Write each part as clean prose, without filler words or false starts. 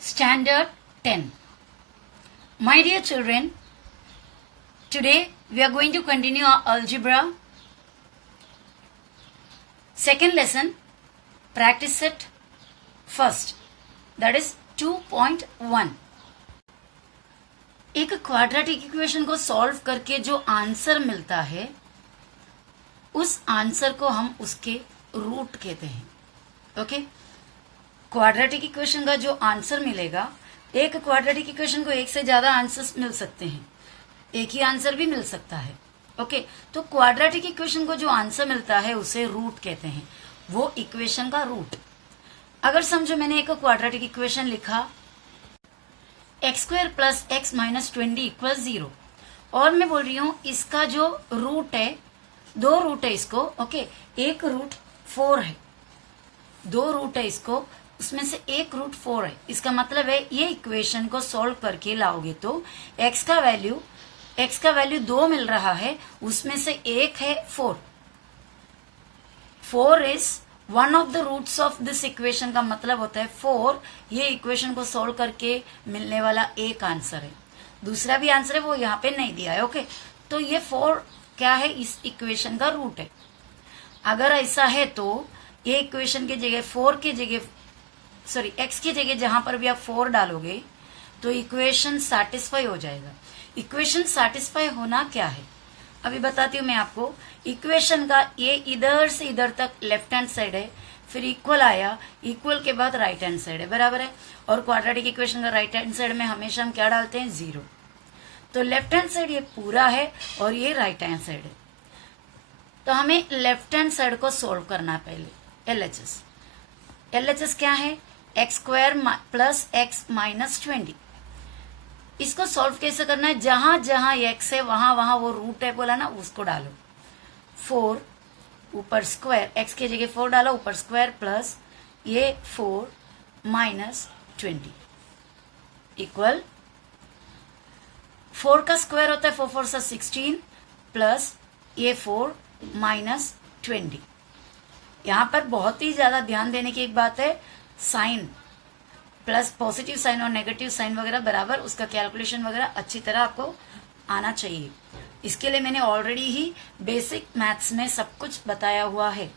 Standard 10. My dear children, today we are going to continue our algebra. Second lesson, practice it first. That is 2.1. एक quadratic equation को solve करके जो answer मिलता है उस answer को हम उसके रूट कहते हैं. ओके, क्वाड्रेटिक इक्वेशन का जो आंसर मिलेगा, एक क्वाड्रेटिक इक्वेशन को एक से ज्यादा आंसर्स मिल सकते हैं, एक ही आंसर भी मिल सकता है. ओके, तो क्वाड्रेटिक इक्वेशन को जो आंसर मिलता है उसे रूट कहते हैं, वो इक्वेशन का रूट. अगर समझो मैंने एक क्वाड्रेटिक इक्वेशन लिखा x² plus x minus 20 equal 0 और मैं बोल रही हूं इसका जो रूट है, दो रूट है इसको. ओके, एक रूट 4 है, दो रूट है इसको, उसमें से एक रूट 4 है. इसका मतलब है ये इक्वेशन को सॉल्व करके लाओगे तो x का वैल्यू 2 मिल रहा है, उसमें से एक है 4. 4 is one of the roots of this equation. का मतलब होता है 4 ये इक्वेशन को सॉल्व करके मिलने वाला एक आंसर है. दूसरा भी आंसर है वो यहाँ पे नहीं दिया है. ओके, तो ये 4 क्या है, इस इक्वेशन का रूट है. अगर ऐसा है तो ये इक्वेशन की जगह 4 की जगह x की जगह जहां पर भी आप 4 डालोगे तो इक्वेशन सैटिस्फाई हो जाएगा. इक्वेशन सैटिस्फाई होना क्या है अभी बताती हूँ मैं आपको. इक्वेशन का ये इधर से इधर तक लेफ्ट हैंड साइड है, फिर इक्वल आया, इक्वल के बाद राइट हैंड साइड है, बराबर है. और क्वाड्रेटिक इक्वेशन का राइट हैंड साइड में हमेशा हम क्या डालते हैं, 0. तो लेफ्ट हैंड साइड ये पूरा है और ये राइट हैंड साइड है. तो हमें लेफ्ट हैंड साइड को सोल्व करना है पहले. एलएचएस क्या है, x² प्लस x माइनस 20. इसको सॉल्व कैसे करना है, जहां जहां x है वहां वहां वो रूट है बोला ना, उसको डालो. 4 ऊपर स्क्वायर, x की जगह 4 डालो, ऊपर स्क्वायर प्लस ये 4 माइनस 20 इक्वल 4 का स्क्वायर होता है 4 4 सा 16 प्लस ये 4 माइनस 20. यहां पर बहुत ही ज्यादा ध्यान देने की एक बात है, साइन प्लस पॉजिटिव साइन और नेगेटिव साइन वगैरह बराबर, उसका कैलकुलेशन वगैरह अच्छी तरह आपको आना चाहिए. इसके लिए मैंने ऑलरेडी ही बेसिक मैथ्स में सब कुछ बताया हुआ है.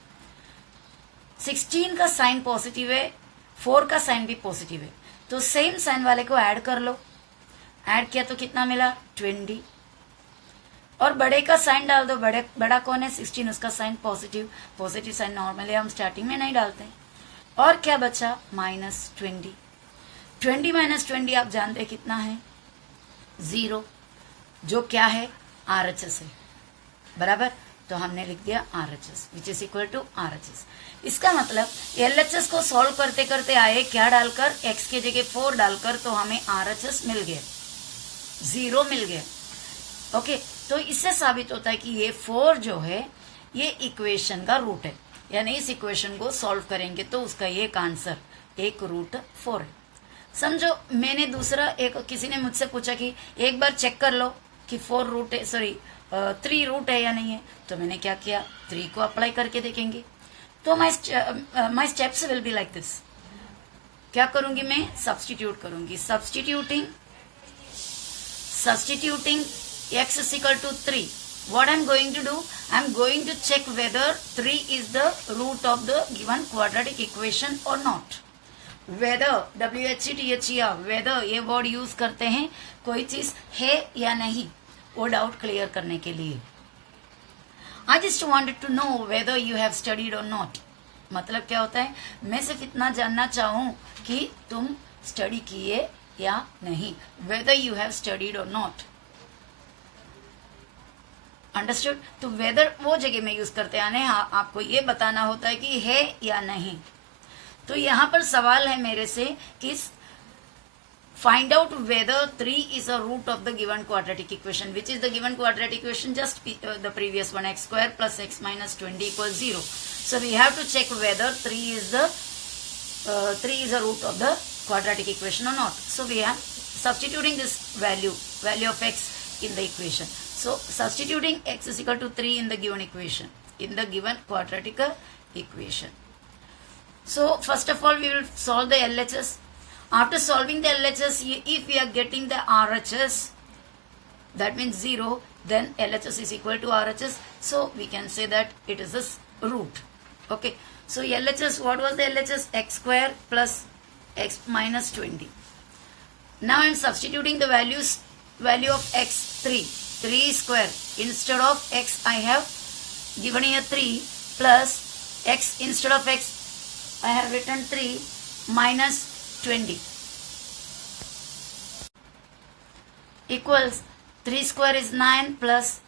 16 का साइन पॉजिटिव है, 4 का साइन भी पॉजिटिव है, तो सेम साइन वाले को ऐड कर लो. ऐड किया तो कितना मिला, 20. और बड़े का साइन डाल दो. बड़ा कौन है, 16, उसका sign positive. Positive sign normally हम स्टार्टिंग में नहीं डालते. और क्या बचा, माइनस 20. 20 माइनस 20 आप जानते हैं कितना है, 0, जो क्या है, RHS है, बराबर. तो हमने लिख दिया RHS which is equal to RHS. इसका मतलब LHS को सॉल्व करते करते आए क्या डालकर, x के जगह 4 डालकर, तो हमें RHS मिल गया, 0 मिल गया. ओके, तो इससे साबित होता है कि ये 4 जो है ये इक्वेशन का रूट है, यानी इस इक्वेशन को सॉल्व करेंगे तो उसका एक आंसर, एक रूट 4 है. समझो मैंने दूसरा एक, किसी ने मुझसे पूछा कि एक बार चेक कर लो कि 4 रूट है, सॉरी 3 रूट है या नहीं है. तो मैंने क्या किया, 3 को अप्लाई करके देखेंगे. तो my steps will be like this. क्या करूंगी मैं, सब्सटीट्यूट करूंगी. Substituting x is equal to 3. What I am going to do, I am going to check whether 3 is the root of the given quadratic equation or not. Whether, WHETHER, whether ये word use करते हैं कोई चीज है या नहीं, वो doubt clear करने के लिए. I just wanted to know whether you have studied or not. मतलब क्या होता है, मैं सिर्फ इतना जानना चाहूं कि तुम स्टडी किए या नहीं. Whether you have studied or not. Understood. तो वेदर वो जगह में यूज करते हैं, यानी आपको ये बताना होता है कि है या नहीं. तो यहां पर सवाल है मेरे से कि find out whether 3 is a root of the given quadratic equation. Which is the given quadratic equation, just the previous one, x² plus x minus 20 equal 0. So we have to check whether 3 is a root of the quadratic equation or not. So we are substituting this value of x in the equation. So substituting x is equal to 3 in the given equation, in the given quadratic equation. So first of all we will solve the LHS. After solving the LHS, if we are getting the RHS, that means 0, then LHS is equal to RHS. So we can say that it is a root. Okay. So LHS, what was the LHS? X square plus x minus 20. Now I am substituting the value of x 3 square. Instead of x I have given here 3 plus x, instead of x I have written 3 minus 20 equals 3 square is 9 plus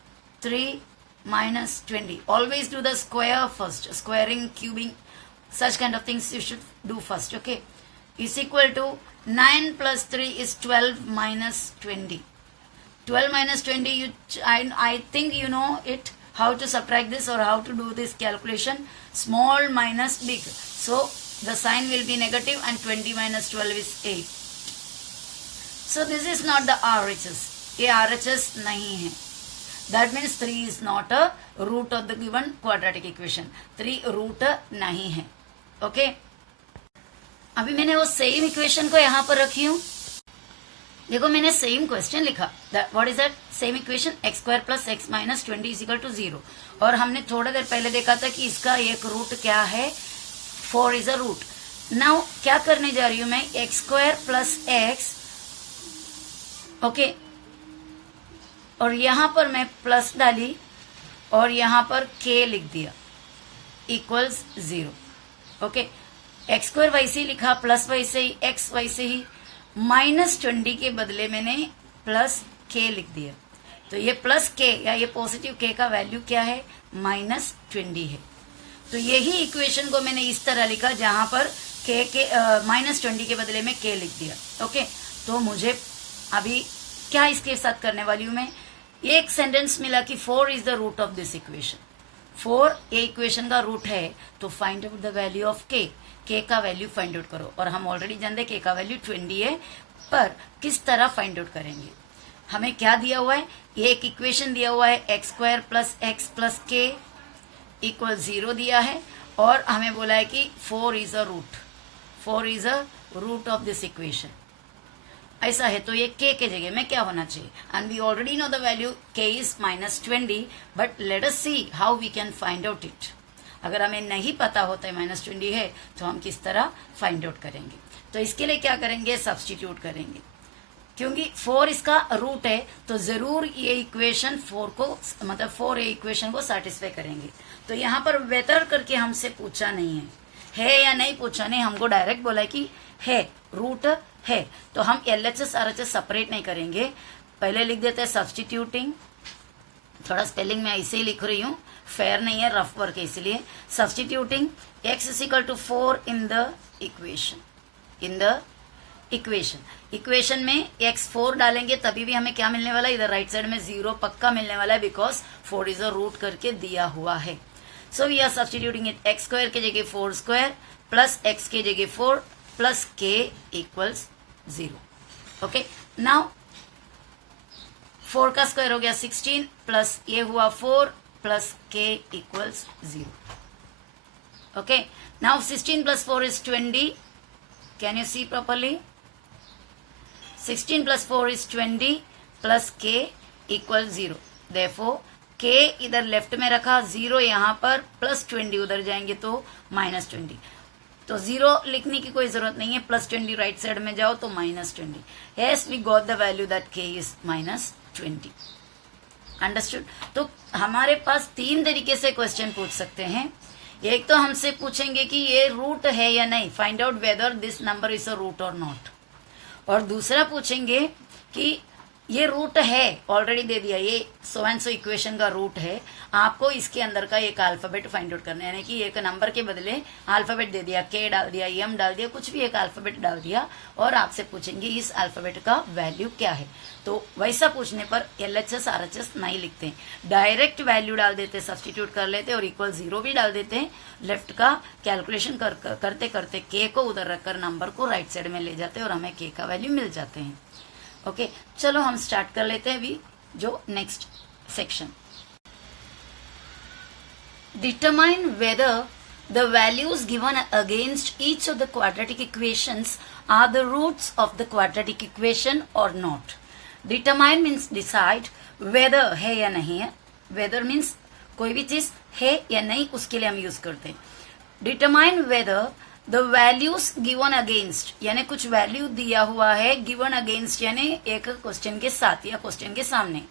3 minus 20. Always do the square first. Squaring, cubing, such kind of things you should do first. Okay. Is equal to 9 plus 3 is 12 minus 20. 12 minus 20, I think you know it, how to subtract this or how to do this calculation. Small minus big. So the sign will be negative and 20 minus 12 is 8. So this is not the RHS. ये RHS नहीं है. That means 3 is not a root of the given quadratic equation. 3 root नहीं है. Okay. अभी मैंने वो same equation को यहाँ पर रखी हूँ. देखो मैंने सेम क्वेश्चन लिखा. What is that? Same equation x square plus x minus 20 is equal to 0. और हमने थोड़ा देर पहले देखा था कि इसका एक रूट क्या है, 4 इज अ रूट. नाउ क्या करने जा रही हूं मैं? x square plus x. Okay. और यहां पर मैं प्लस डाली और यहां पर k लिख दिया इक्वल्स 0. ओके. x स्क्वायर वैसे ही लिखा, प्लस वैसे ही, x वैसे ही, माइनस 20 के बदले मैंने प्लस k लिख दिया. तो ये प्लस k या ये पॉजिटिव k का वैल्यू क्या है? माइनस 20 है. तो यही इक्वेशन को मैंने इस तरह लिखा जहां पर k के माइनस 20 के बदले में k लिख दिया. ओके. तो मुझे अभी क्या इसके साथ करने वाली हूं मैं? एक सेंटेंस मिला कि 4 is the root of this equation. 4 ये इक्वेशन का रूट है, तो find out the value of k. k का वैल्यू फाइंड आउट करो. और हम ऑलरेडी जानते k का वैल्यू 20 है, पर किस तरह फाइंड आउट करेंगे? हमें क्या दिया हुआ है? ये एक इक्वेशन दिया हुआ है, x square plus x plus k equal 0 दिया है, और हमें बोला है कि 4 is a root. 4 is a root of this equation. ऐसा है तो ये k के जगह में क्या होना चाहिए? And we already know the value k is minus 20, but let us see how we can find out it. अगर हमें नहीं पता होता है माइनस 20 है, तो हम किस तरह फाइंड आउट करेंगे? तो इसके लिए क्या करेंगे? सब्सटीट्यूट करेंगे. क्योंकि 4 इसका रूट है, तो जरूर ये इक्वेशन 4 को, मतलब 4 ये इक्वेशन को सेटिस्फाई करेंगे. तो यहाँ पर वेदर करके हमसे पूछा नहीं है या नहीं पूछा नहीं, हमको डायरेक्ट बोला है कि है, रूट है. तो हम LHS RHS सेपरेट नहीं करेंगे. पहले लिख देते हैं सब्सटीट्यूटिंग. थोड़ा स्पेलिंग में ऐसे ही लिख रही हूँ, फेयर नहीं है, रफ वर्क है, इसलिए substituting x is equal to 4 in the equation. In the equation में x 4 डालेंगे तभी भी हमें क्या मिलने वाला है? इधर राइट साइड में 0 पक्का मिलने वाला है, बिकॉज 4 इज अ रूट करके दिया हुआ है. So we are substituting it. x square के जगह 4 स्क्वायर प्लस x के जगह 4 plus k equals 0. Okay. Now 4 का स्क्वायर हो गया 16 प्लस ये हुआ 4 plus k equals 0. Okay. Now 16 plus 4 is 20. Can you see properly? 16 plus 4 is 20 plus k equal 0. Therefore, k इधर लेफ्ट में रखा, 0 यहाँ पर, प्लस 20 उधर जाएंगे तो माइनस 20. तो 0 लिखने की कोई जरूरत नहीं है, प्लस 20 राइट साइड में जाओ तो minus 20. Yes, we got the value that k is minus 20. Understood? तो हमारे पास 3 तरीके से क्वेश्चन पूछ सकते हैं. एक तो हमसे पूछेंगे कि ये रूट है या नहीं, find out whether this number is a root और नॉट. और दूसरा पूछेंगे कि ये रूट है, ऑलरेडी दे दिया, ये सो एंड सो इक्वेशन का रूट है, आपको इसके अंदर का एक अल्फाबेट फाइंड आउट करना है. यानी कि एक नंबर के बदले अल्फाबेट दे दिया, के डाल दिया, एम डाल दिया, कुछ भी एक अल्फाबेट डाल दिया, और आपसे पूछेंगे इस अल्फाबेट का वैल्यू क्या है. तो वैसा पूछने पर LHS RHS नहीं लिखते, डायरेक्ट वैल्यू डाल देते, सब्सटीट्यूट कर लेते और इक्वल 0 भी डाल देते हैं. लेफ्ट का कैलकुलेशन करते करते के को उधर रखकर नंबर को राइट साइड में ले जाते हैं और हमें के का वैल्यू मिल जाते हैं. ओके. चलो हम स्टार्ट कर लेते हैं अभी जो next section. Determine whether the values given against each of the quadratic equations are the roots of the quadratic equation or not. Determine means decide, whether है या नहीं है. Whether means कोई भी चीज है या नहीं उसके लिए हम यूज करते हैं. Determine whether the values given against, यानी कुछ वैल्यू दिया हुआ है, given against यानी एक क्वेश्चन के साथ या क्वेश्चन के सामने.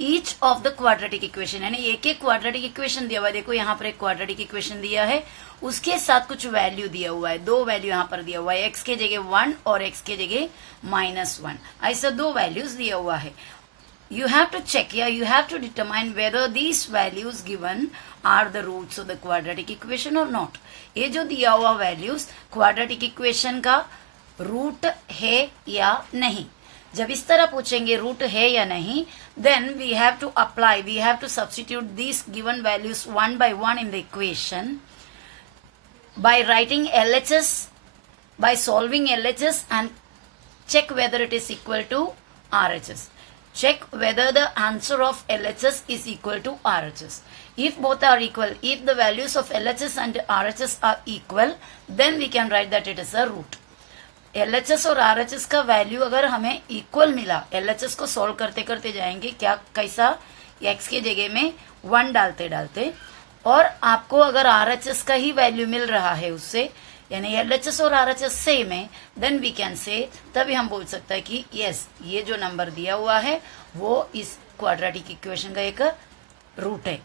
Each of the quadratic equation, यानी एक एक क्वाड्रेटिक इक्वेशन दिया हुआ है. देखो यहाँ पर एक क्वाड्रेटिक इक्वेशन दिया है, उसके साथ कुछ वैल्यू दिया हुआ है. दो वैल्यू यहाँ पर दिया हुआ है, एक्स के जगह 1 और एक्स के जगह -1. ऐसा दो वैल्यूज दिया हुआ है. You have to check, yeah, you have to determine whether these values given are the roots of the quadratic equation or not. ये जो दिया हुआ वैल्यूज क्वाड्रेटिक इक्वेशन का रूट है या नहीं. जब इस तरह पूछेंगे रूट है या नहीं, then we have to apply, we have to substitute these given values one by one in the equation by writing LHS, by solving LHS and check whether it is equal to RHS. Check whether the answer of LHS is equal to RHS. If both are equal, if the values of LHS and RHS are equal, then we can write that it is a root. LHS और RHS का value अगर हमें equal मिला, LHS को solve करते करते जाएंगे क्या कैसा, x के जगह में 1 डालते डालते, और आपको अगर RHS का ही वैल्यू मिल रहा है उससे, यानी LHS और RHS सेम है, देन वी कैन से, तभी हम बोल सकते हैं कि यस ये जो नंबर दिया हुआ है वो इस क्वाड्रेटिक इक्वेशन का एक रूट है.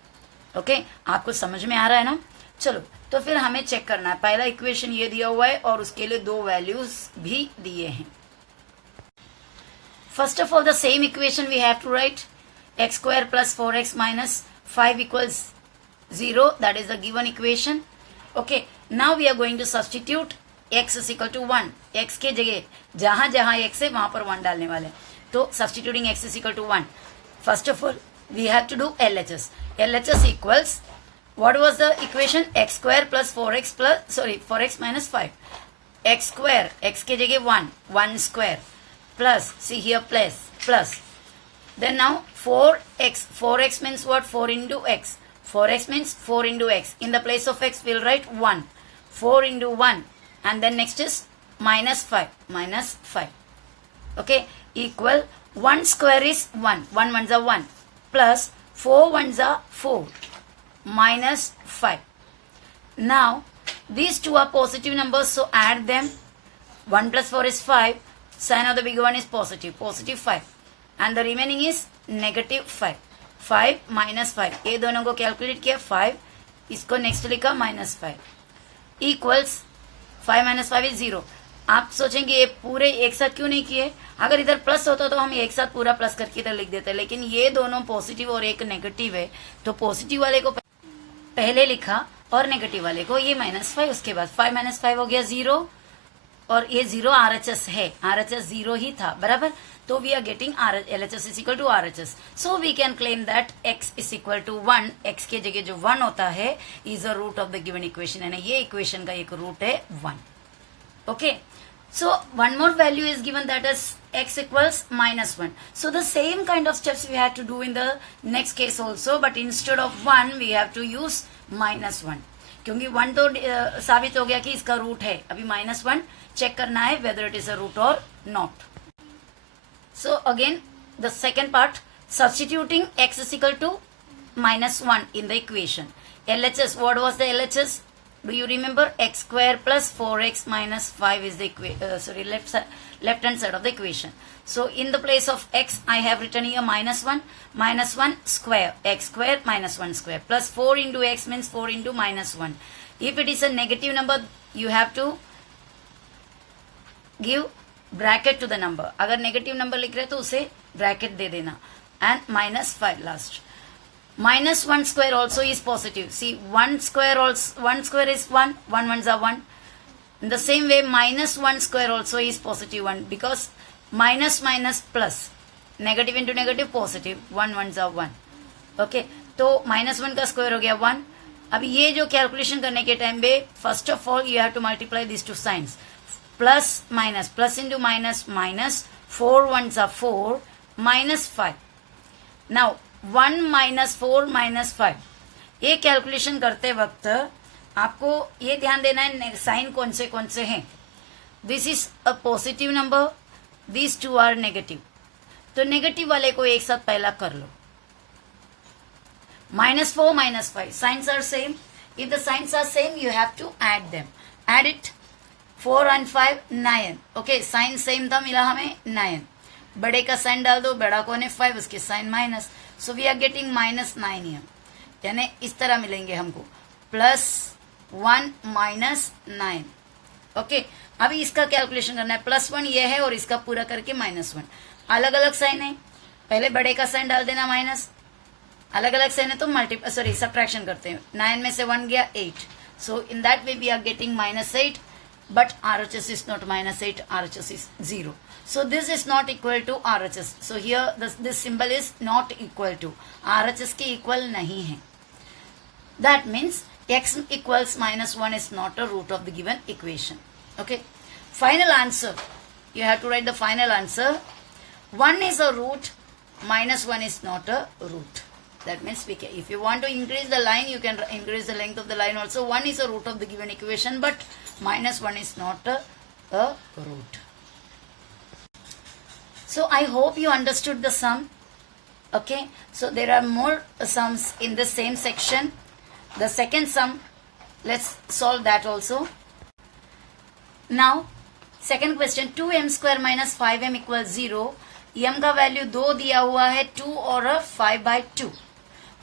ओके, आपको समझ में आ रहा है ना. चलो तो फिर हमें चेक करना है. पहला इक्वेशन ये दिया हुआ है और उसके लिए दो वैल्यूज भी दिए हैं. First of all the same equation we have to write x² + 4x - 5 = 0. That is the given equation. Okay, now we are going to substitute x is equal to 1. x के जगह जहां जहां x है वहां पर 1 डालने वाले. तो substituting x is equal to 1. First of all, we have to do LHS. LHS equals, what was the equation? x² + 4x + 4x - 5. x², x के जगह 1 square plus, see here plus. Then now 4x means what? 4 into x. 4x means 4 into x. In the place of x, we'll write 1. 4 into 1. And then next is -5. Okay. Equal 1 square is 1. 1 ones are 1. Plus 4 ones are 4. Minus 5. Now, these two are positive numbers, so add them. 1 plus 4 is 5. Sign of the bigger one is positive. Positive 5. And the remaining is -5. 5 minus 5. ये दोनों को calculate किया 5, इसको next लिखा -5 equals 5 - 5 is 0. आप सोचेंगे ये पूरे एक साथ क्यों नहीं किए? अगर इधर प्लस होता तो हम एक साथ पूरा प्लस करके इधर लिख देते, लेकिन ये दोनों पॉजिटिव और एक नेगेटिव है, तो पॉजिटिव वाले को पहले लिखा और नेगेटिव वाले को ये -5. उसके बाद 5 - 5 हो गया 0, और ये 0 RHS है, RHS 0 ही था बराबर. तो we are getting LHS is equal to RHS. So we can claim that x is equal to 1. x के जगह जो 1 होता है is a root of the given equation, यानी ये इक्वेशन का एक रूट है 1. Okay. So one more value is given, that is x equals -1. So the same kind of steps we have to do in the next case also, but instead of 1 we have to use -1. क्योंकि 1 तो साबित हो गया कि इसका root है, अभी -1 check करना है whether it is a root or not. So again, the second part, substituting x is equal to -1 in the equation. LHS, what was the LHS? Do you remember? x² + 4x - 5 is the left hand side of the equation. So in the place of x, I have written here -1. -1 square, x² - 1 square plus 4 into x means 4 into -1. If it is a negative number, you have to give bracket to the number. अगर negative number लिख रहे तो उसे bracket दे देना. And -5 last. -1 square also is positive. See, 1 square is 1. 1 ones are 1. In the same way, -1 square also is positive 1, because minus plus. Negative into negative positive. 1 ones are 1. Okay. तो -1 का square हो गया 1. अब ये जो calculation करने के time पे, first of all you have to multiply this two signs. plus into minus, 4 ones are 4, -5. Now 1 - 4 - 5, ये कैलकुलेशन करते वक्त आपको ये ध्यान देना है साइन कौन से हैं. This is a positive number, these two are negative, तो नेगेटिव वाले को एक साथ पहला कर लो. -4 -5 signs are same. If the signs are same, you have to add them. Add it. 4 and 5 9. Okay, sign same था, मिला हमें 9. बड़े का साइन डाल दो, बड़ा को ने 5, उसके sign minus, so we are getting -9 here. यानी इस तरह मिलेंगे हमको +1 -9. ओके, अभी इसका कैलकुलेशन करना है. +1 ये है और इसका पूरा करके -1. अलग अलग साइन है, पहले बड़े का साइन डाल देना माइनस, अलग अलग साइन है तो सब्ट्रैक्शन करते हैं. 9 में से 1 गया 8, so in that way we are getting -8, but RHS is not -8, RHS is 0. So this is not equal to RHS. So here this symbol is not equal to. RHS के equal नहीं है. That means x equals -1 is not a root of the given equation. Okay. Final answer. You have to write the final answer. 1 is a root, -1 is not a root. That means if you want to increase the line, you can increase the length of the line also. 1 is a root of the given equation, but -1 is not a root. So I hope you understood the sum. Okay, so there are more sums in the same section. The second sum, let's solve that also. Now, second question, 2m square minus 5m equals 0. m का value 2 दिया हुआ है, 2 और 5/2.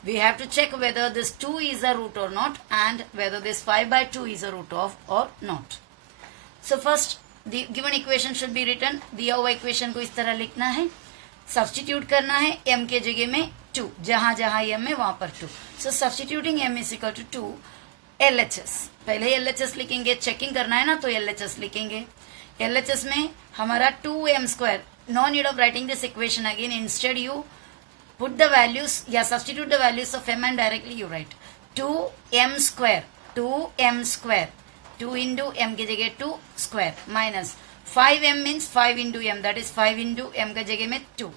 We have to check whether this 2 is a root or not and whether this 5/2 is a root of or not. So first, the given equation should be written. दिया हुआ equation को इस तरह लिखना है, सब्स्टिट्यूट करना है m के जगह में 2, जहां जहां m है वहां पर 2. So substituting m is equal to 2 LHS. पहले LHS लिखेंगे, चेकिंग करना है ना तो LHS लिखेंगे. LHS में हमारा 2m square. No need of writing this equation again. Instead you put the values, substitute the values of m and directly you write 2m square, 2m square, 2 into m के जगह 2 square minus 5m means 5 into m, that is 5 into m के जगह में 2.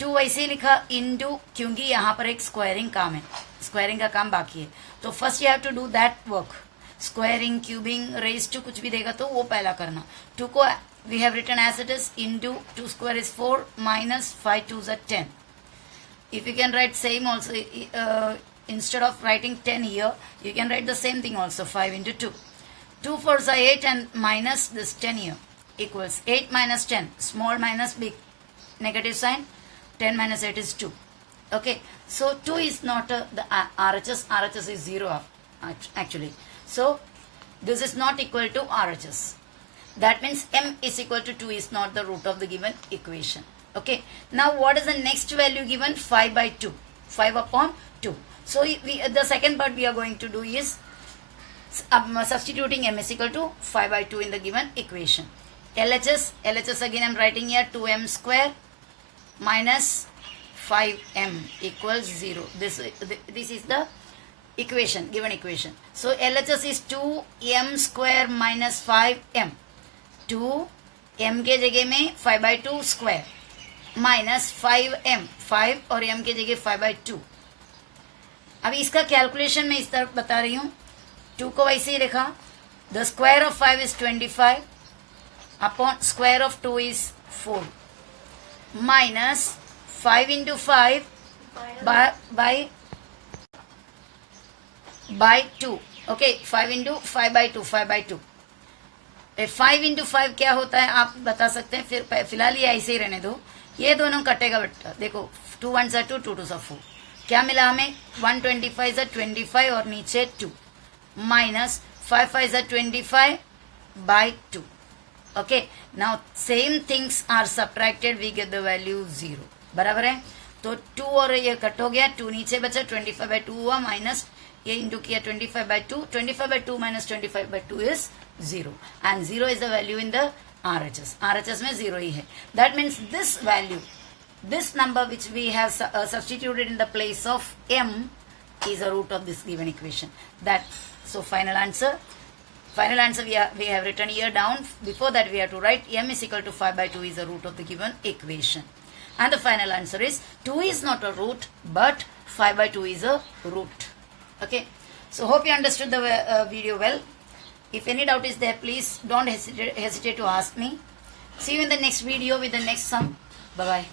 2 वैसे लिखा into, क्योंकि यहाँ पर एक स्क्वायरिंग काम है, स्क्वायरिंग का काम बाकी है. तो first you have to do that work. Squaring, cubing, raise to कुछ भी देगा तो वो पहला करना. 2 को we have written as it is into 2 square is 4 minus 5 2s are 10. If you can write same also, instead of writing 10 here, you can write the same thing also, 5 into 2. 2 4s are 8 and minus this 10 here equals 8 minus 10, small minus big, negative sign, 10 minus 8 is 2. Okay, so 2 is not the RHS, RHS is 0 actually. So this is not equal to RHS. That means m is equal to 2 is not the root of the given equation. Okay, now what is the next value given? 5/2, 5/2. So the second part we are going to do is substituting m is equal to 5/2 in the given equation. LHS again I'm writing here 2m square minus 5m equals 0. This is the equation, given equation. So LHS is 2m square minus 5m. 2m के जगह में 5/2 square minus 5m, 5 और m के जगह 5/2. अभी इसका calculation मैं इस तरह बता रही हूँ. 2 को वैसे ही लिखा, the square of 5 is 25 upon square of 2 is 4 minus 5 into 5 by 2. Okay, 5 into 5/2, 5/2. 5 into 5 क्या होता है आप बता सकते हैं. फिर फिलहाल ये ऐसे ही रहने दो, ये दोनों कटेगा बेटा. देखो 2 1s are 2, 2 2s are 4. क्या मिला हमें? 125 is 25 और नीचे 2 minus 5 5s are 25/2. Okay, now same things are subtracted, we get the value 0. बराबर है. तो 2 और ये कट हो गया, 2 नीचे बचा, 25/2 हुआ माइनस ये इंटू किया 25/2. 25/2 minus 25/2 is 0 and 0 is the value in the RHS. RHS में 0 ही है. That means this value, this number which we have substituted in the place of m is a root of this given equation. So final answer we have written here down. Before that we have to write m is equal to 5/2 is the root of the given equation. And the final answer is 2 is not a root but 5/2 is a root. Okay, so hope you understood the video well. If any doubt is there, please don't hesitate to ask me. See you in the next video with the next sum. Bye bye.